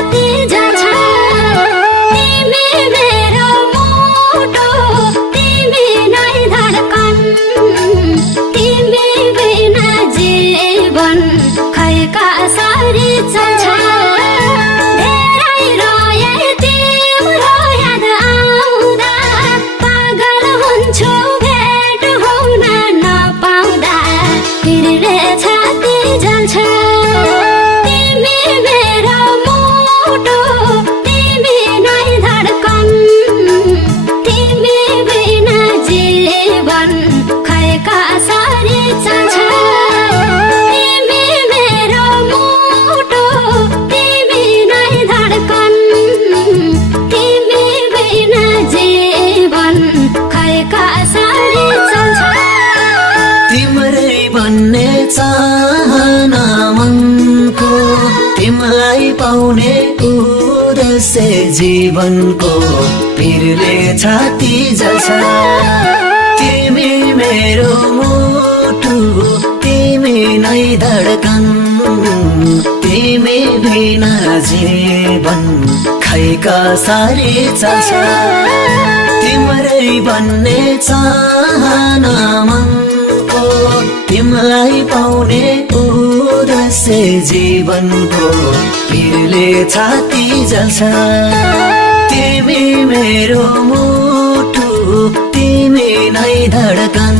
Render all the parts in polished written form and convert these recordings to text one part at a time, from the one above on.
छाती जल्छ तिमी मेरो मुटु तिमी नै धड्कन तिमी बिना जीवन खै कसरी चल्छ धेरै रोए तिम्रो याद आउँदा पागल हुन्छु भेट हुन नपाउँदा फिरले छाती जल्छ तिमी मेरो मुटु तिमी नै धड्कन तिमी बिना जीवन खै कसरी चल्छ तिमी मेरो मुटु तिमी नै धड्कन तिमी बिना जीवन खै कसरी चल्छ तिम्रै भन्ने चाहना मनको तिमीलाई पाउने उद्देश्य जीवनको पिरले छाती जल्छ तिमी मेरो मुटु तिमी नै धड्कन तिमी बिना जीवन खै कसरी चल्छ तिम्रै भन्ने चाहना मनको तिमीलाई पाउने उद्देश्य जीवनको पिरले छाती जल्छ तिमी मेरो मुटु तिमी नै धड्कन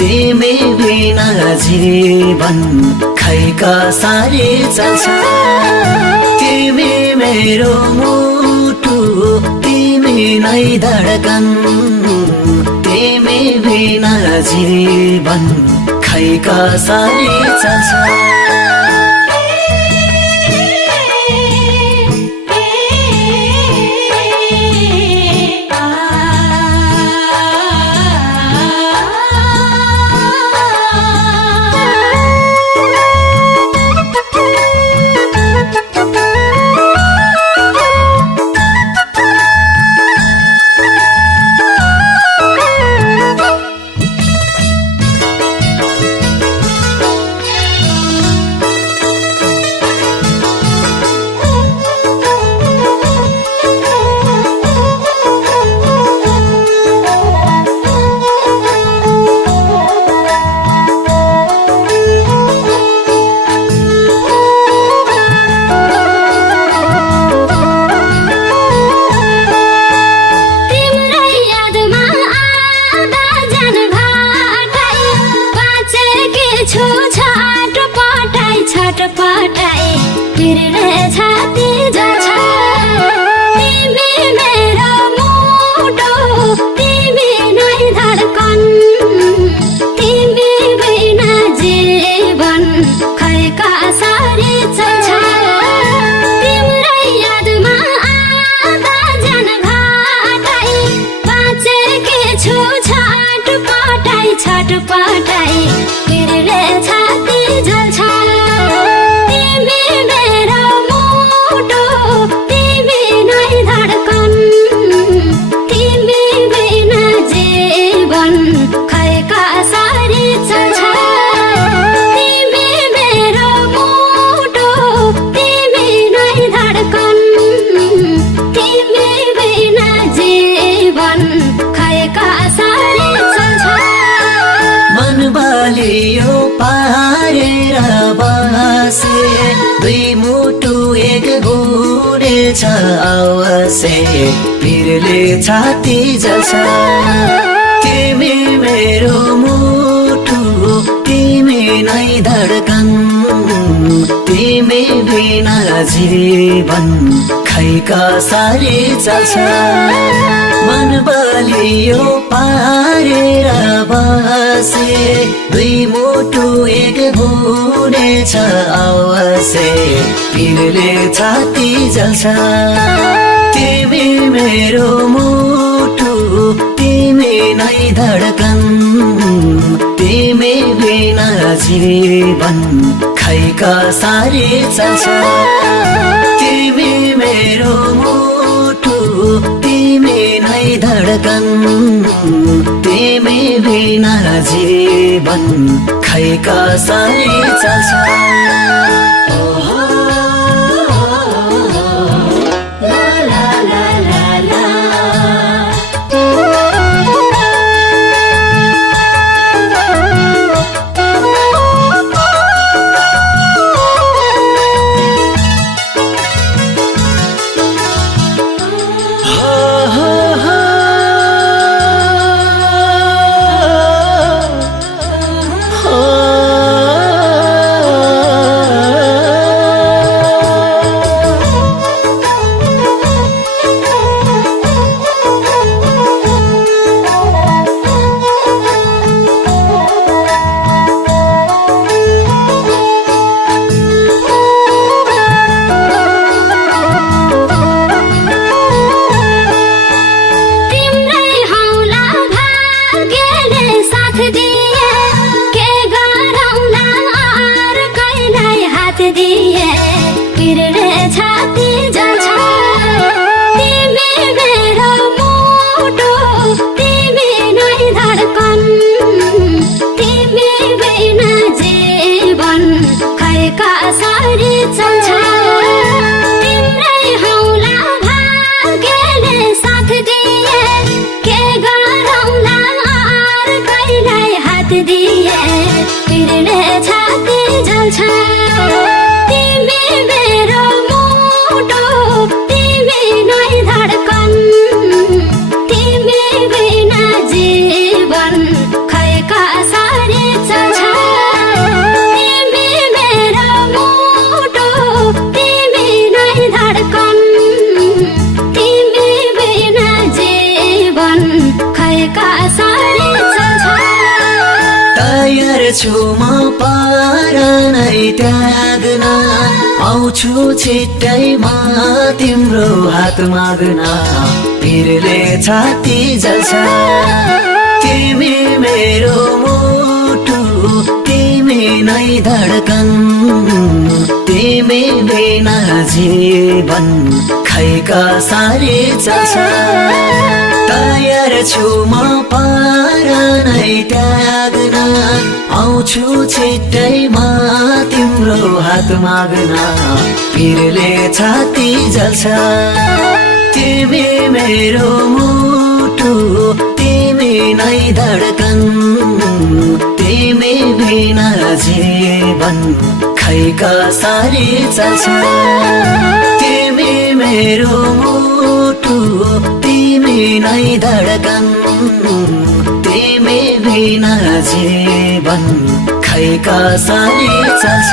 तिमी बिना जीवन खै कसरी चल्छ तिमी मेरो मुटु तिमी नै धड्कन तिमी बिना जीवन खै कसरी चल्छ छटपटाई फिरले छाती जल्छ तिमी मेरो मुटु तिमी नै धड्कन तिमी बिना जीवन खै कसरी चल्छ तिम्रै यादमा आधा जन घटाई बाँचेकी छु छटपटाई छटपटाई फिरले छाती जल्छ बलियो पारेर बसे दुई मुटु एक हुनेछ अवश्य पिरले छाती जल्छ तिमी मेरो मुटु तिमी नै धड्कन तिमी बिना जीवन खै कसरी चल्छ मन बलियो पारेर बसे दुई मुटु एक हुनेछ अवश्य पिरले छाती जल्छ तिमी मेरो मुटु तिमी नै धड्कन तिमी बिना जीवन खै कसरी चल्छ तिमी मेरो मुटु तिमी नै धड्कन तिमी बिना जीवन खै कसरी चल्छ दिए पिरले छाती जल्छ तिमी मेरो मुटु तिमी नै धड्कन तिमी बिना जीवन खै कसरी चल्छ तिम्रै हौला भाग्यले साथ दिए के गरौँला अर्कैलाई हात दिए पिरले छाती जल्छ तिमी मेरो मुटु तिमी नै धड्कन तिमी बिना जीवन खै कसरी चल्छ तिमी मेरो मुटु तिमी नै धड्कन तिमी बिना जीवन खै कसरी चल्छ तयार छु म पार नै त्याग्न आउँछु छिट्टैमा तिम्रो हात माग्न पिरले छाती जल्छ तिमी मेरो मुटु तिमी नै धड्कन तिमी बिना जीवन खै कसरी चल्छ तयार छु म पार नै त्याग्न आउँछु छिट्टैमा तिम्रो हात माग्न पिरले छाती जल्छ तिमी मेरो मुटु तिमी नै धड्कन तिमी बिना जीवन खै कसरी चल्छ तिमी मेरो मुटु तिमी नै धड्कन तिमी बिना जीवन खै कसरी चल्छ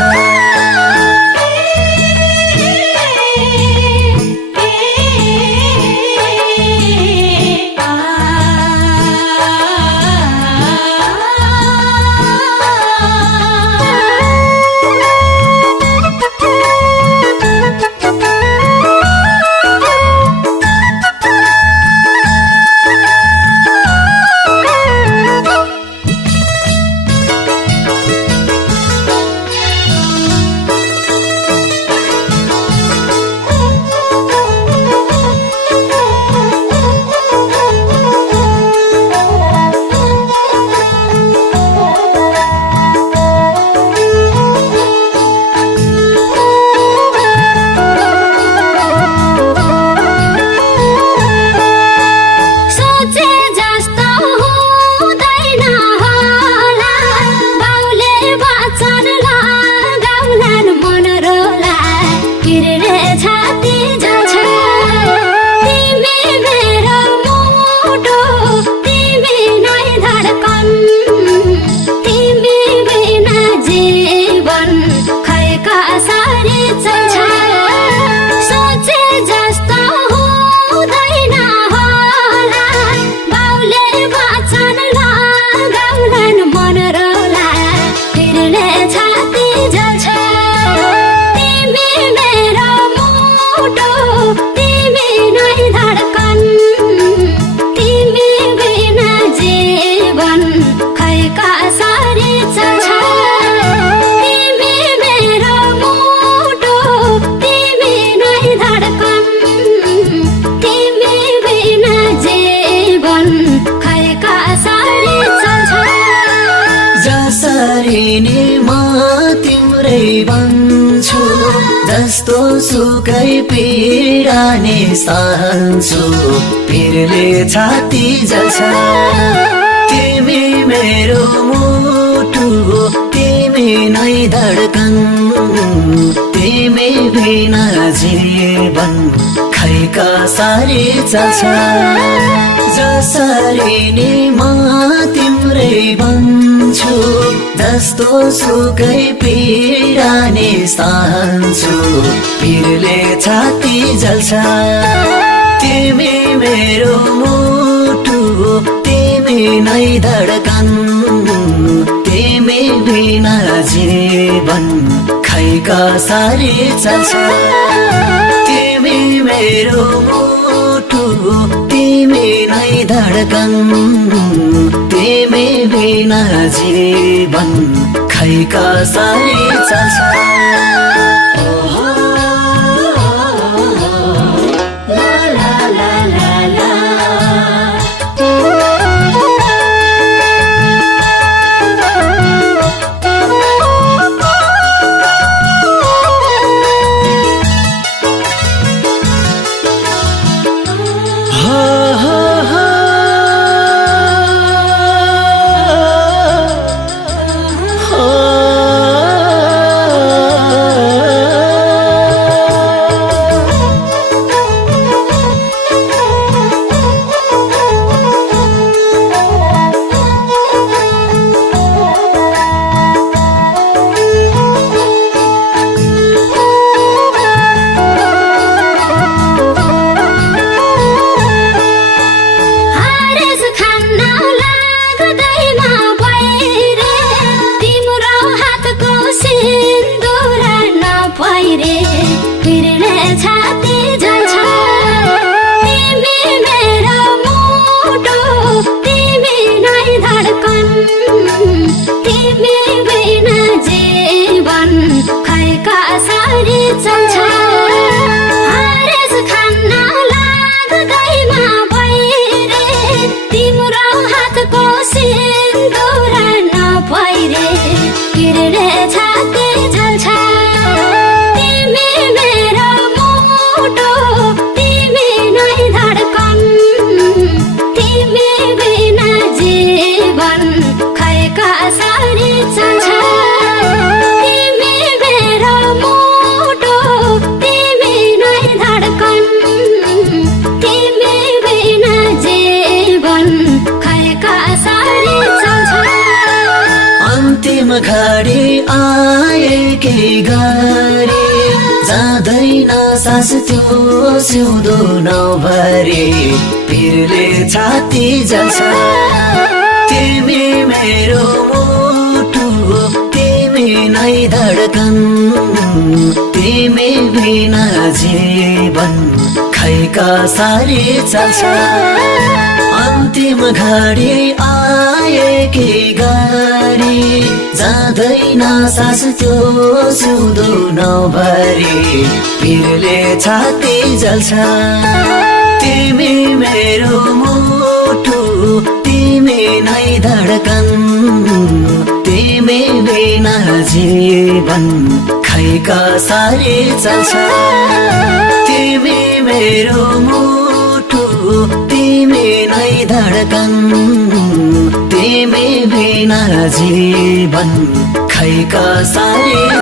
जस्तो सुकै पीडा नि सहन्छु पिरले छाती जल्छ तिमी मेरो मुटु तिमी नै धड्कन तिमी बिना जीवन खै कसरी चल्छ जसरी नि म तिम्रै बन्छु जस्तो सुकै पीडा नि सहन्छु पिरले छाती जल्छ तिमी मेरो मुटु तिमी नै धड्कन तिमी बिना जीवन खै कसरी चल्छ तिमी मेरो मुटु तिमी नै धड्कन तिमी बिना जीवन खै कसरी चल्छ रे पिरले छाती जल्छ तिमी मेरो मुटु तिमी नै धड्कन तिमी बिना जीवन खै कसरी चल्छ हारेस खान्न लाग्दैमा भइरे तिम्रो हातको सिन्दुर नभइरे पिरले छाती जल्छ तिमी मेरो मुटु तिमी नै धड्कन तिमी बिना जीवन खै कसरी चल्छ तिमी मेरो मुटु तिमी नै धड्कन तिमी बिना जीवन खै कसरी चल्छ अन्तिम घडी आएकी गरी जाँदैन सास त्यो सिउँदो नभरी पिरले छाती जल्छ तिमी मेरो मुटु तिमी नै धड्कन तिमी बिना जीवन खै कसरी चल्छ अन्तिम घडी आएकी गरी जाँदैन सास त्यो सिउँदो नभरी पिरले छाती जल्छ तिमी मेरो मुटु तिमी नै धड्कन तिमी बिना जीवन खै कसरी चल्छ तिमी मेरो मुटु तिमी नै धड्कन तिमी बिना जीवन खै कसरी